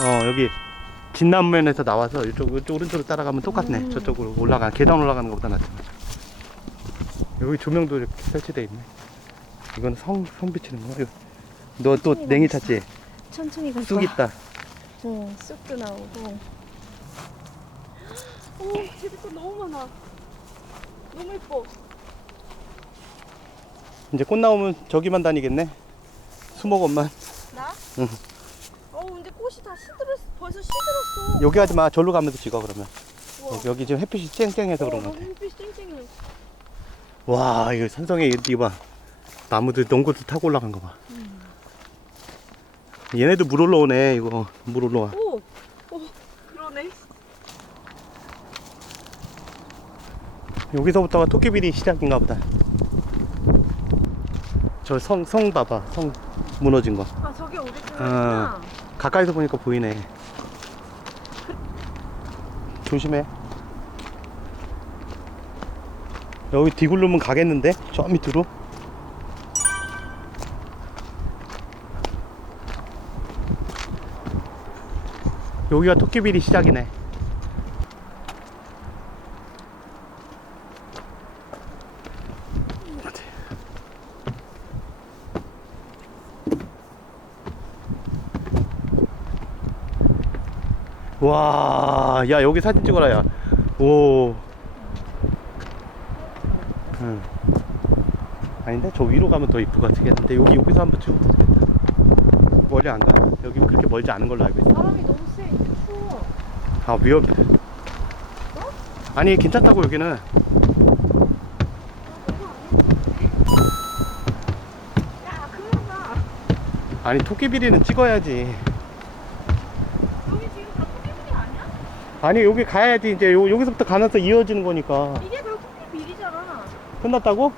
어 여기 진남면에서 나와서 이쪽, 이쪽 오른쪽으로 따라가면 똑같네. 음. 저쪽으로 올라가 계단 올라가는 것보다 낫죠. 여기 조명도 이렇게 설치돼 있네. 이건 성, 성 비치는 거야. 너 또 천천히 냉이 가겠어. 찾지? 천천히 갈 쑥. 있다. 어, 쑥도 나오고. 오, 제비꽃 너무 많아. 너무 예뻐. 이제 꽃 나오면 저기만 다니겠네. 수목원만. 나? 응. 어, 근데 꽃이 다 시들었어. 벌써 시들었어. 여기 하지 마. 절로 가면서 찍어 그러면. 우와. 여기 지금 햇빛이 쨍쨍해서 어, 그런 것 너무 같아. 햇빛 쨍쨍해. 와 이거 산성에 이봐. 나무들 농구도 타고 올라간 거 봐. 음. 얘네도 물 올라오네 이거 물 올라와. 오, 오, 그러네. 여기서부터가 토끼비리 시작인가 보다. 저 성, 성 봐봐. 성 무너진 거. 아, 저게 우리 어. 집이구나. 가까이서 보니까 보이네. 조심해. 여기 뒤굴르면 가겠는데? 저 밑으로? 여기가 토끼비리 시작이네. 와, 야, 여기 사진 찍어라, 야. 오. 응. 아닌데? 저 위로 가면 더 이쁠 것 같겠는데, 여기, 여기서 한번 찍어도 되겠다. 멀리 안 가. 여기 그렇게 멀지 않은 걸로 알고 있어. 바람이 너무 세. 추워. 아, 위험해. 아니, 괜찮다고, 여기는. 야, 봐. 아니, 토끼 비리는 찍어야지. 여기 지금 다 토끼비리 아니야? 아니, 여기 가야지. 이제 요, 여기서부터 가면서 이어지는 거니까. 이게 다 토끼비리잖아. 끝났다고?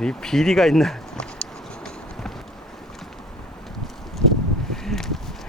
이 비리가 있나?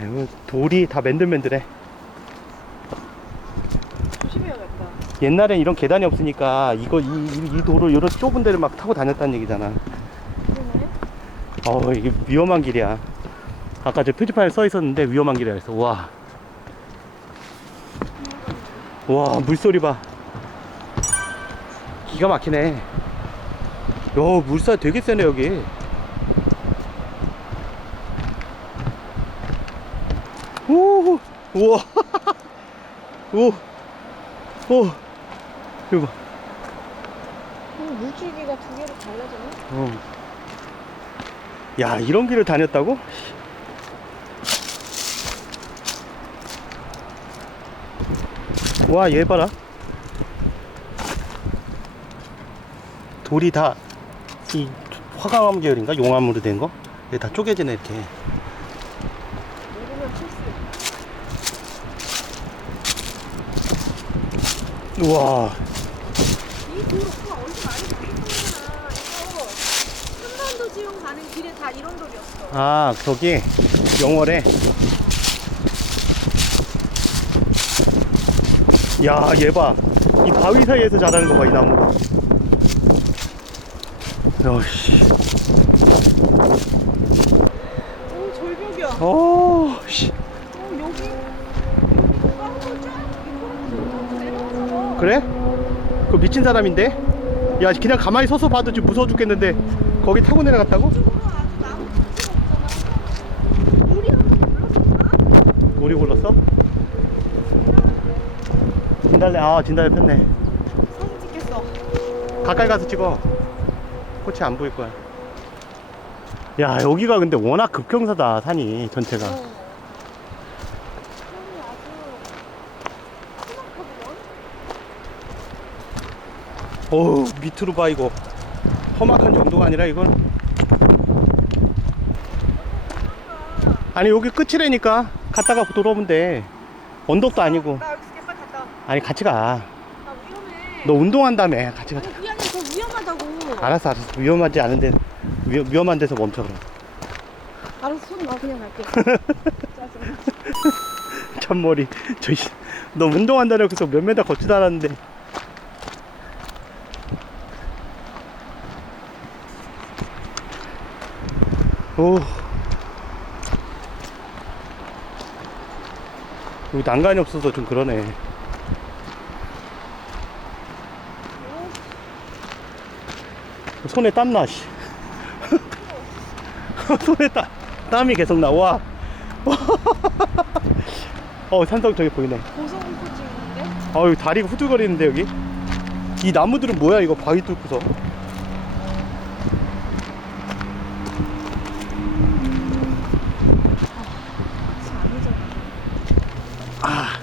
아이고, 돌이 다 맨들맨들해. 조심해야겠다. 옛날엔 이런 계단이 없으니까 이거 이, 이, 이 돌을 이런 좁은 데를 막 타고 다녔다는 얘기잖아. 그러네. 어 이게 위험한 길이야. 아까 저 표지판에 써 있었는데 위험한 길이라 해서 와. 와 물소리 봐. 기가 막히네. 야 물살 되게 세네 여기. 오, 우와, 오, 오, 이거 봐. 어, 물줄기가 두 개로 갈라졌네. 어. 야 이런 길을 다녔다고? 와 얘 봐라. 돌이 다 이 화강암 계열인가? 용암으로 된 거? 얘다 쪼개지네 이렇게. 우와. 한반도 지형 가는 길에 다 이런 돌이었어. 아 저기? 영월에 야 얘 봐 이 바위 사이에서 자라는 거 봐 이 나무가 야씨 오 절벽이야. 어, 씨. 어 여기 이거. 그래? 그 미친 사람인데? 야, 그냥 가만히 서서 봐도 지금 무서워 죽겠는데 거기 타고 내려갔다고? 물이 골랐어? 진달래, 아, 진달래 폈네. 사진 찍겠어. 가까이 가서 찍어. 꽃이 안 보일 거야. 야, 여기가 근데 워낙 급경사다, 산이 전체가. 어. 아주. 어우, 밑으로 봐, 이거. 험악한 정도가 아니라 이건. 아니, 여기 끝이라니까. 갔다가 돌아오면 돼. 언덕도 아니고. 아니 같이 가. 나 위험해. 너 운동한다며 같이 가자. 아니 미안해 저 위험하다고. 알았어 알았어 위험하지 않은데 위, 위험한 데서 멈춰 그럼. 알아서 손 놔, 그냥 갈게. 짜증나. 참머리 저씨너 운동한다고 해서 몇 메다 걷지 않았는데 오 여기 난간이 없어서 좀 그러네 손에 땀 나, 씨. 손에 땀, 땀이 계속 나와. 어, 산성 저기 보이네. 고소공포 찍는데? 아, 여기 다리가 후들거리는데, 여기? 이 나무들은 뭐야, 이거 바위 뚫고서. 아니잖아. 아.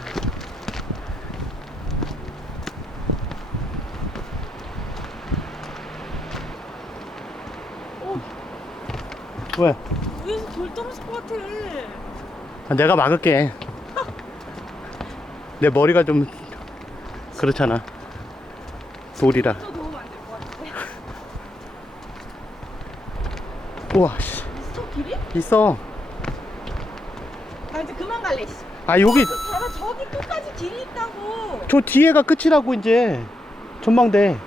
왜? 위에서 돌 떨어질 것 같아. 아, 내가 막을게. 내 머리가 좀 그렇잖아. 돌이라. 또 도움 안될것 같은데. 우와, 씨. 있어 길이? 있어. 나 이제 그만 갈래. 씨. 아, 여기, 봐봐 저기 끝까지 길이 있다고. 저 뒤에가 끝이라고, 이제. 전망대.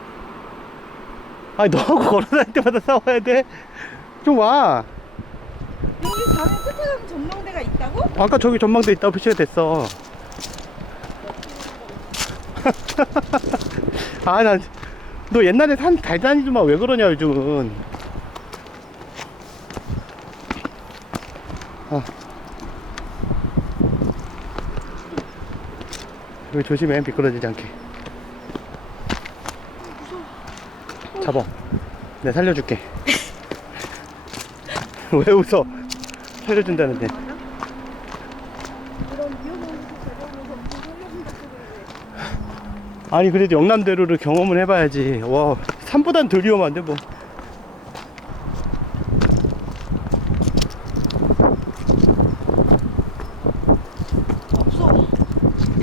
아니, 너하고 걸어다닐 때마다 싸워야 돼? 좀 와. 여기 가면 끝에 가면 전망대가 있다고? 아까 저기 전망대 있다고 표시가 됐어. 아, 나, 너 옛날에 산 잘 다니지만 왜 그러냐, 요즘은. 아. 여기 조심해, 미끄러지지 않게. 잡아. 내가 살려줄게. 왜 웃어? 살려준다는데. 아니 그래도 영남대로를 경험을 해봐야지 와 산보단 덜 위험한데 뭐 아 무서워.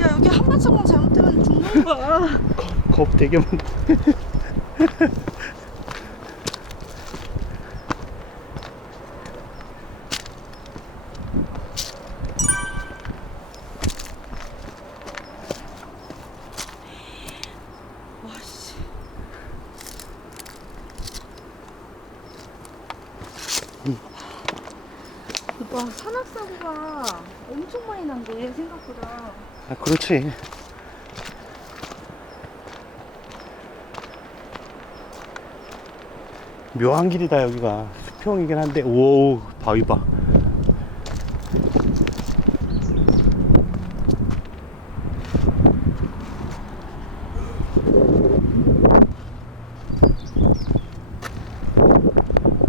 야 여기 한 발짝만 잘못되면 죽는 거야. 겁 되게 많네 오빠 산악사고가 엄청 많이 난대 생각보다. 아 그렇지. 묘한 길이다 여기가. 수평이긴 한데 오 바위 봐.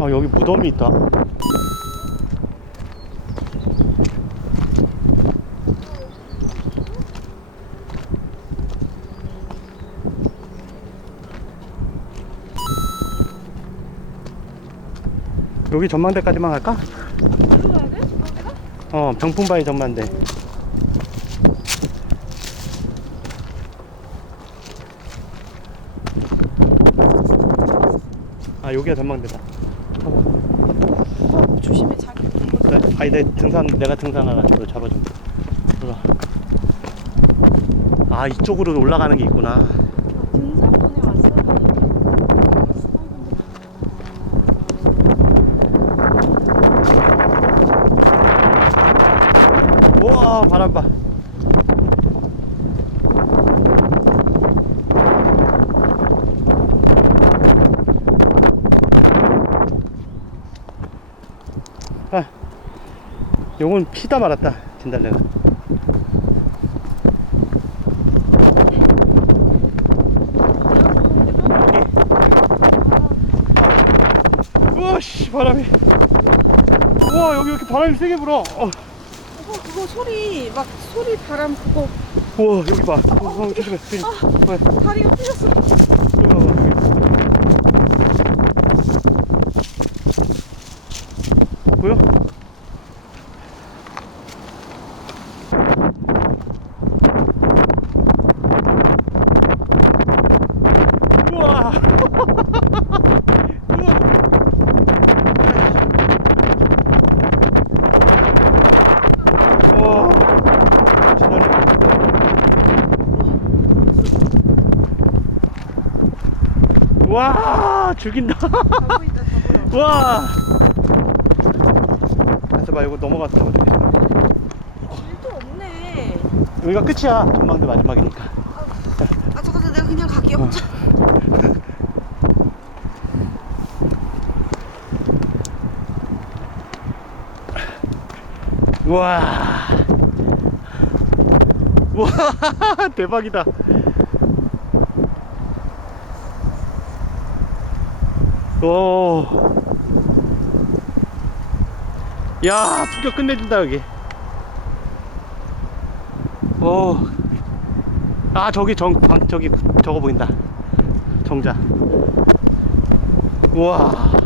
아 여기 무덤이 있다 여기 전망대까지만 갈까? 어디로 가야 돼? 전망대가? 어 병풍바위 전망대 아 여기가 전망대다 어, 조심해 자기 그래. 아니 내 등산 내가 등산하가지고 잡아줘 들어 아 이쪽으로 올라가는 게 있구나 등산원에 왔어야 바람 봐 아, 용은 피다 말았다 진달래가. 우와씨 바람이. 우와 여기 이렇게 바람이 세게 불어. 어. 그거 소리 막 소리 바람 그거 우와 여기 봐 어, 어, 조심해 조심해 왜? 다리가 풀렸어. 여기 봐봐 여기 보여? 우와 우와 와 와 죽인다 가고 있다 가보여. 와 가서 봐 이거 넘어갔다 어떻게 길도 없네. 여기가 끝이야. 전망대 마지막이니까. 아 잠깐 내가 그냥 갈게요. 어. 우와. 우와, 대박이다. 오. 야, 풍경 끝내준다, 여기. 오. 아, 저기 정, 방, 저기, 저거 보인다. 정자. 우와.